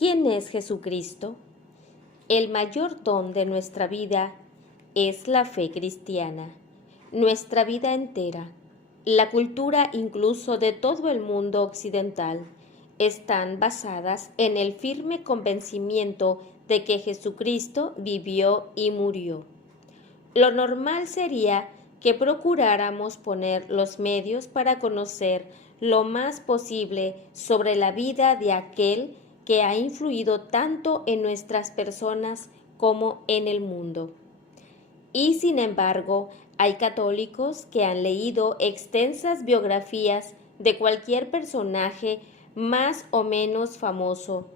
¿Quién es Jesucristo? El mayor don de nuestra vida es la fe cristiana. Nuestra vida entera, la cultura incluso de todo el mundo occidental, están basadas en el firme convencimiento de que Jesucristo vivió y murió. Lo normal sería que procuráramos poner los medios para conocer lo más posible sobre la vida de aquel que ha influido tanto en nuestras personas como en el mundo. Y sin embargo, hay católicos que han leído extensas biografías de cualquier personaje más o menos famoso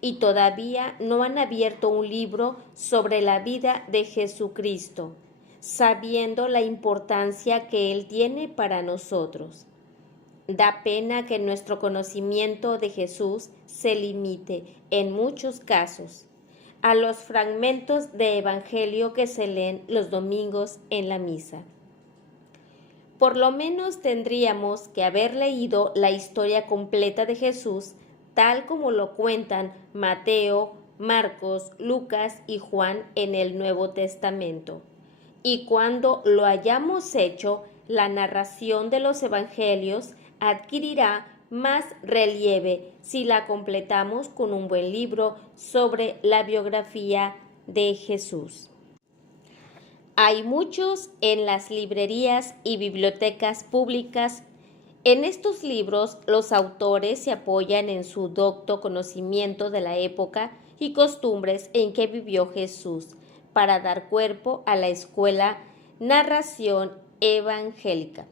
y todavía no han abierto un libro sobre la vida de Jesucristo, sabiendo la importancia que Él tiene para nosotros. Da pena que nuestro conocimiento de Jesús se limite, en muchos casos, a los fragmentos de Evangelio que se leen los domingos en la misa. Por lo menos tendríamos que haber leído la historia completa de Jesús, tal como lo cuentan Mateo, Marcos, Lucas y Juan en el Nuevo Testamento. Y cuando lo hayamos hecho, la narración de los Evangelios adquirirá más relieve si la completamos con un buen libro sobre la biografía de Jesús. Hay muchos en las librerías y bibliotecas públicas. En estos libros los autores se apoyan en su docto conocimiento de la época y costumbres en que vivió Jesús para dar cuerpo a la escuela narración evangélica.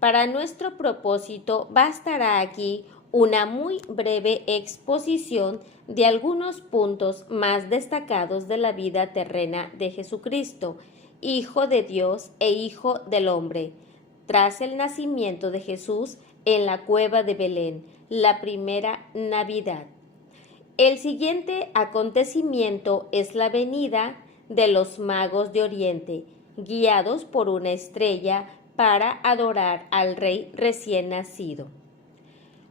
Para nuestro propósito bastará aquí una muy breve exposición de algunos puntos más destacados de la vida terrena de Jesucristo, Hijo de Dios e Hijo del Hombre, tras el nacimiento de Jesús en la cueva de Belén, la primera Navidad. El siguiente acontecimiento es la venida de los magos de Oriente, guiados por una estrella para adorar al rey recién nacido.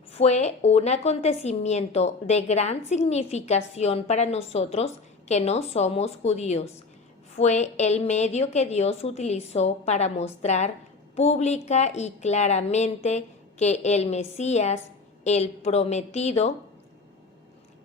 Fue un acontecimiento de gran significación para nosotros que no somos judíos. Fue el medio que Dios utilizó para mostrar pública y claramente que el Mesías, el prometido,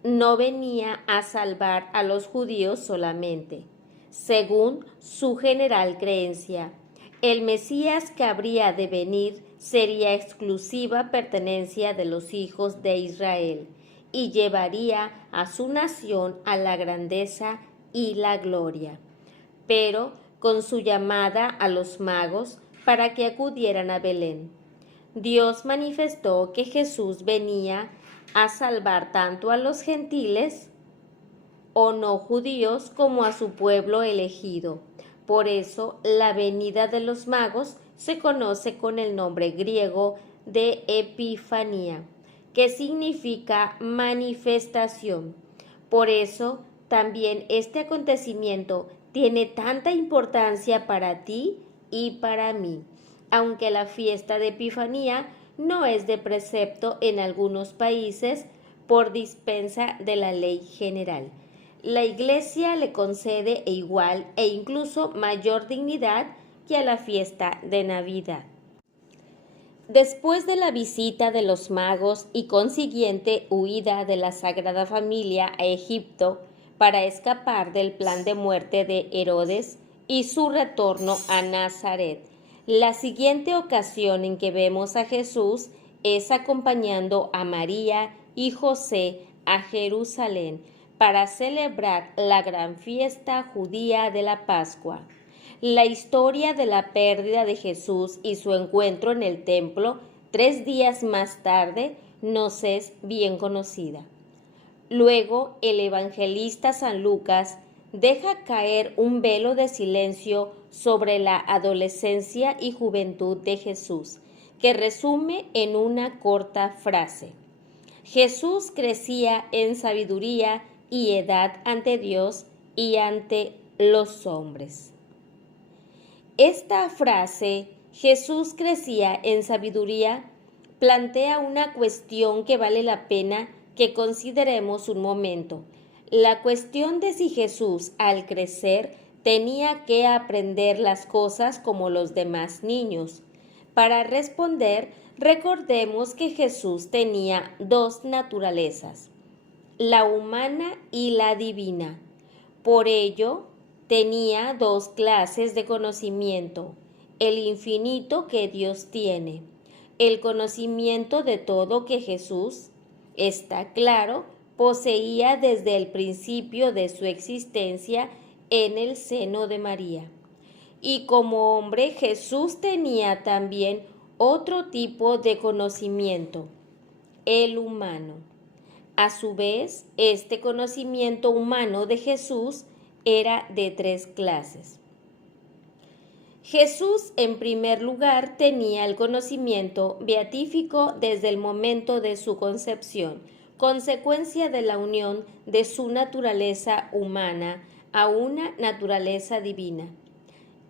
no venía a salvar a los judíos solamente, según su general creencia. El Mesías que habría de venir sería exclusiva pertenencia de los hijos de Israel y llevaría a su nación a la grandeza y la gloria. Pero con su llamada a los magos para que acudieran a Belén, Dios manifestó que Jesús venía a salvar tanto a los gentiles o no judíos como a su pueblo elegido. Por eso, la venida de los magos se conoce con el nombre griego de Epifanía, que significa manifestación. Por eso, también este acontecimiento tiene tanta importancia para ti y para mí, aunque la fiesta de Epifanía no es de precepto en algunos países por dispensa de la ley general. La Iglesia le concede igual e incluso mayor dignidad que a la fiesta de Navidad. Después de la visita de los magos y consiguiente huida de la Sagrada Familia a Egipto para escapar del plan de muerte de Herodes y su retorno a Nazaret, la siguiente ocasión en que vemos a Jesús es acompañando a María y José a Jerusalén para celebrar la gran fiesta judía de la Pascua. La historia de la pérdida de Jesús y su encuentro en el templo 3 días más tarde nos es bien conocida. Luego, el evangelista San Lucas deja caer un velo de silencio sobre la adolescencia y juventud de Jesús, que resume en una corta frase: Jesús crecía en sabiduría y edad ante Dios y ante los hombres. Esta frase, Jesús crecía en sabiduría, plantea una cuestión que vale la pena que consideremos un momento la cuestión de si Jesús, al crecer, tenía que aprender las cosas como los demás niños. Para responder, recordemos que Jesús tenía dos naturalezas, la humana y la divina. Por ello, tenía dos clases de conocimiento, el infinito que Dios tiene, el conocimiento de todo que Jesús, está claro, poseía desde el principio de su existencia en el seno de María. Y como hombre, Jesús tenía también otro tipo de conocimiento, el humano. A su vez, este conocimiento humano de Jesús era de tres clases. Jesús, en primer lugar, tenía el conocimiento beatífico desde el momento de su concepción, consecuencia de la unión de su naturaleza humana a una naturaleza divina.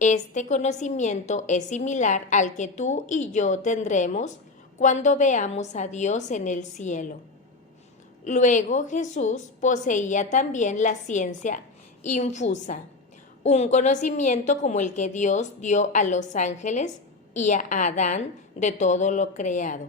Este conocimiento es similar al que tú y yo tendremos cuando veamos a Dios en el cielo. Luego Jesús poseía también la ciencia infusa, un conocimiento como el que Dios dio a los ángeles y a Adán de todo lo creado,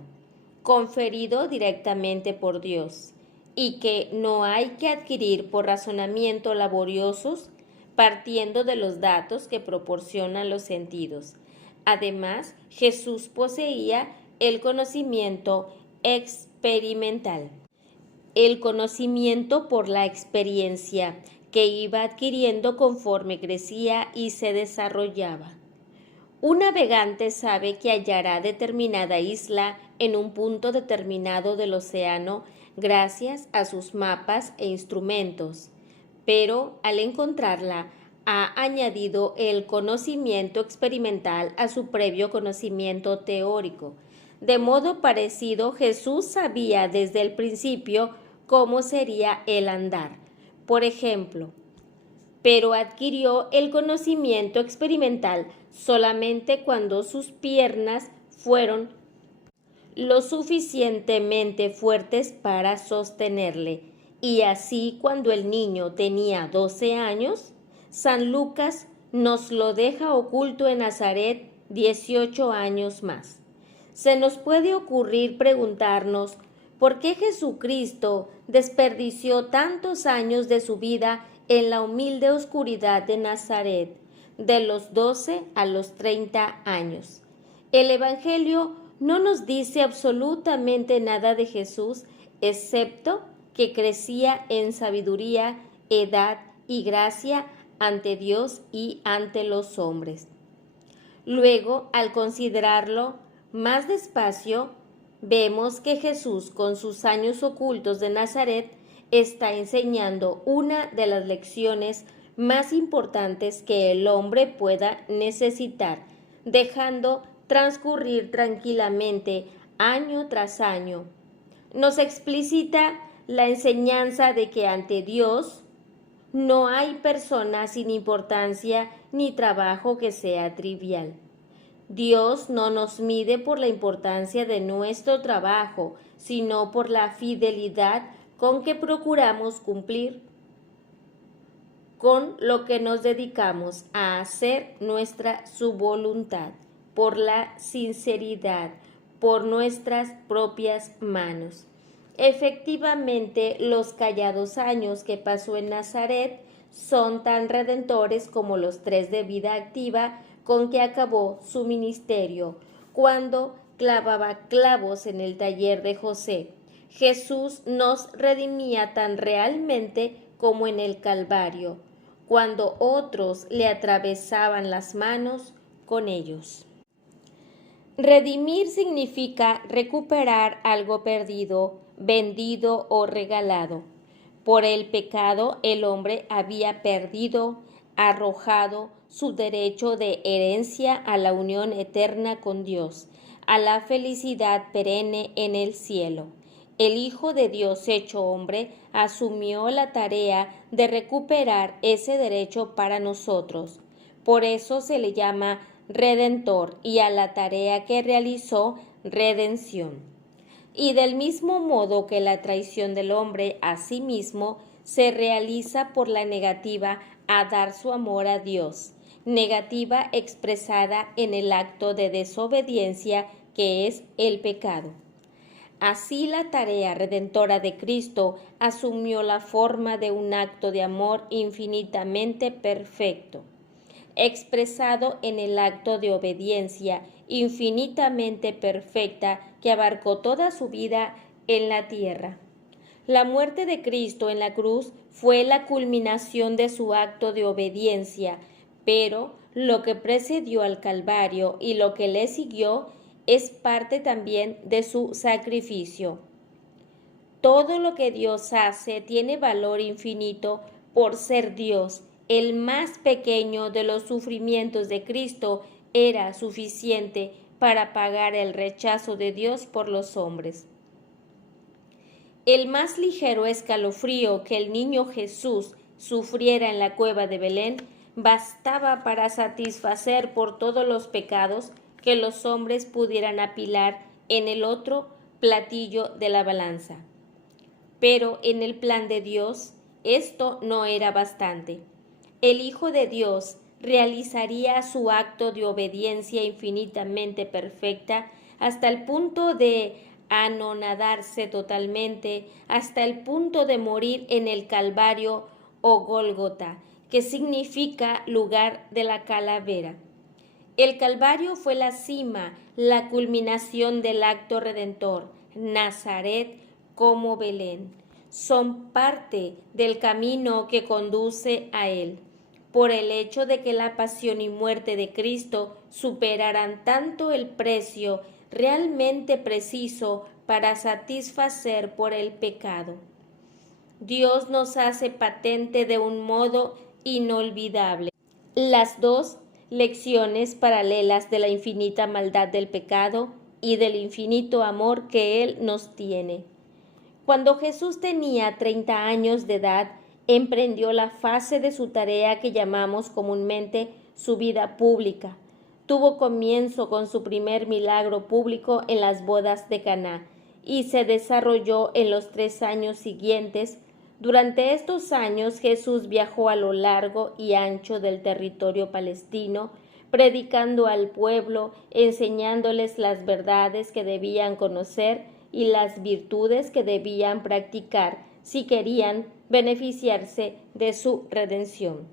conferido directamente por Dios, y que no hay que adquirir por razonamiento laboriosos, partiendo de los datos que proporcionan los sentidos. Además, Jesús poseía el conocimiento experimental, el conocimiento por la experiencia que iba adquiriendo conforme crecía y se desarrollaba. Un navegante sabe que hallará determinada isla en un punto determinado del océano gracias a sus mapas e instrumentos, pero al encontrarla ha añadido el conocimiento experimental a su previo conocimiento teórico. De modo parecido, Jesús sabía desde el principio cómo sería el andar, por ejemplo, pero adquirió el conocimiento experimental solamente cuando sus piernas fueron lo suficientemente fuertes para sostenerle. Y así, cuando el niño tenía 12 años, San Lucas nos lo deja oculto en Nazaret 18 años más. Se nos puede ocurrir preguntarnos por qué Jesucristo desperdició tantos años de su vida en la humilde oscuridad de Nazaret, de los 12 a los 30 años. El Evangelio no nos dice absolutamente nada de Jesús, excepto que crecía en sabiduría, edad y gracia ante Dios y ante los hombres. Luego, al considerarlo más despacio, vemos que Jesús, con sus años ocultos de Nazaret, está enseñando una de las lecciones más importantes que el hombre pueda necesitar, dejando transcurrir tranquilamente año tras año. Nos explicita la enseñanza de que ante Dios no hay persona sin importancia ni trabajo que sea trivial. Dios no nos mide por la importancia de nuestro trabajo, sino por la fidelidad con que procuramos cumplir con lo que nos dedicamos a hacer su voluntad, por la sinceridad, por nuestras propias manos. Efectivamente, los callados años que pasó en Nazaret son tan redentores como los 3 de vida activa con que acabó su ministerio, cuando clavaba clavos en el taller de José. Jesús nos redimía tan realmente como en el Calvario, cuando otros le atravesaban las manos con ellos. Redimir significa recuperar algo perdido, vendido o regalado. Por el pecado el hombre había perdido, arrojado su derecho de herencia a la unión eterna con Dios, a la felicidad perenne en el cielo. El Hijo de Dios hecho hombre asumió la tarea de recuperar ese derecho para nosotros. Por eso se le llama Redentor y a la tarea que realizó redención. Y del mismo modo que la traición del hombre a sí mismo se realiza por la negativa a dar su amor a Dios, negativa expresada en el acto de desobediencia que es el pecado. Así la tarea redentora de Cristo asumió la forma de un acto de amor infinitamente perfecto, expresado en el acto de obediencia infinitamente perfecta que abarcó toda su vida en la tierra. La muerte de Cristo en la cruz fue la culminación de su acto de obediencia, pero lo que precedió al Calvario y lo que le siguió es parte también de su sacrificio. Todo lo que Dios hace tiene valor infinito por ser Dios. El más pequeño de los sufrimientos de Cristo era suficiente para pagar el rechazo de Dios por los hombres. El más ligero escalofrío que el niño Jesús sufriera en la cueva de Belén bastaba para satisfacer por todos los pecados que los hombres pudieran apilar en el otro platillo de la balanza. Pero en el plan de Dios esto no era bastante. El Hijo de Dios realizaría su acto de obediencia infinitamente perfecta hasta el punto de anonadarse totalmente, hasta el punto de morir en el Calvario o Gólgota, que significa lugar de la calavera. El Calvario fue la cima, la culminación del acto redentor. Nazaret como Belén son parte del camino que conduce a él. Por el hecho de que la pasión y muerte de Cristo superarán tanto el precio realmente preciso para satisfacer por el pecado. Dios nos hace patente de un modo inolvidable las dos lecciones paralelas de la infinita maldad del pecado y del infinito amor que Él nos tiene. Cuando Jesús tenía 30 años de edad, emprendió la fase de su tarea que llamamos comúnmente su vida pública. Tuvo comienzo con su primer milagro público en las bodas de Caná y se desarrolló en los 3 años siguientes. Durante estos años Jesús viajó a lo largo y ancho del territorio palestino, predicando al pueblo, enseñándoles las verdades que debían conocer y las virtudes que debían practicar si querían beneficiarse de su redención.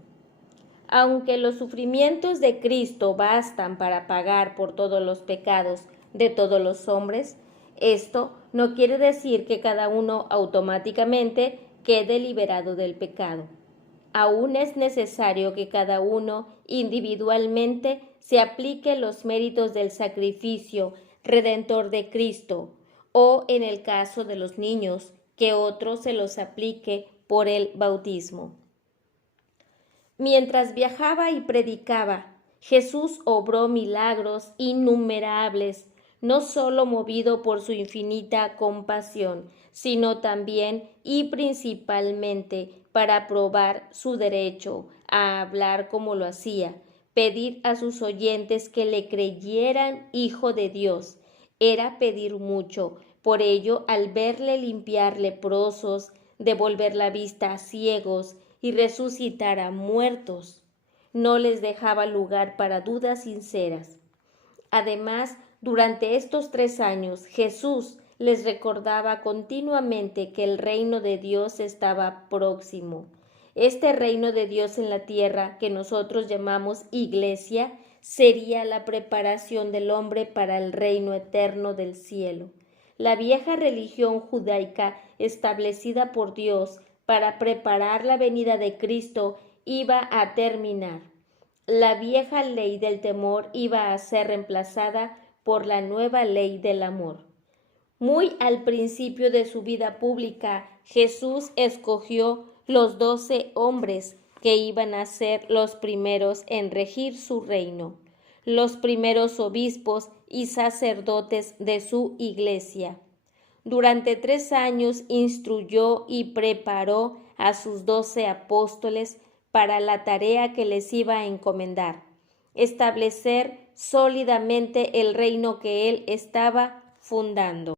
Aunque los sufrimientos de Cristo bastan para pagar por todos los pecados de todos los hombres, esto no quiere decir que cada uno automáticamente quede liberado del pecado. Aún es necesario que cada uno individualmente se aplique los méritos del sacrificio redentor de Cristo, o en el caso de los niños, que otro se los aplique por el bautismo. Mientras viajaba y predicaba, Jesús obró milagros innumerables, no solo movido por su infinita compasión, sino también y principalmente para probar su derecho a hablar como lo hacía, pedir a sus oyentes que le creyeran Hijo de Dios. Era pedir mucho. Por ello, al verle limpiar leprosos, devolver la vista a ciegos y resucitar a muertos, no les dejaba lugar para dudas sinceras. Además, durante estos 3 años, Jesús les recordaba continuamente que el reino de Dios estaba próximo. Este reino de Dios en la tierra, que nosotros llamamos Iglesia, sería la preparación del hombre para el reino eterno del cielo. La vieja religión judaica establecida por Dios para preparar la venida de Cristo iba a terminar. La vieja ley del temor iba a ser reemplazada por la nueva ley del amor. Muy al principio de su vida pública, Jesús escogió los 12 hombres que iban a ser los primeros en regir su reino, los primeros obispos y sacerdotes de su iglesia. Durante 3 años instruyó y preparó a sus 12 apóstoles para la tarea que les iba a encomendar, establecer sólidamente el reino que él estaba fundando.